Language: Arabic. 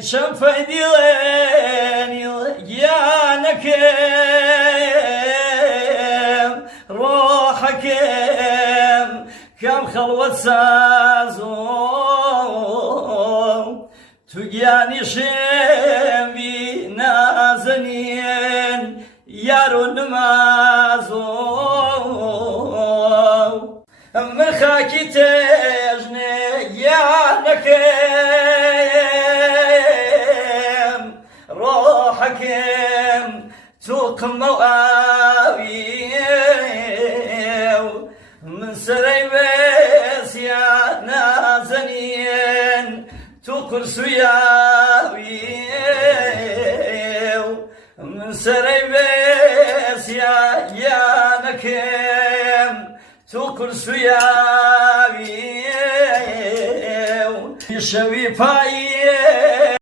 شفدي ليني يانك روحك كم خلوة سازو تجاني شمي نازنين يارو نمازو من خاكي تجني يانك روحك توقم موآوي من سريبس يا نازنين توقر سياوي من سريبس يا نكيم توقر سياوي يشوي فاي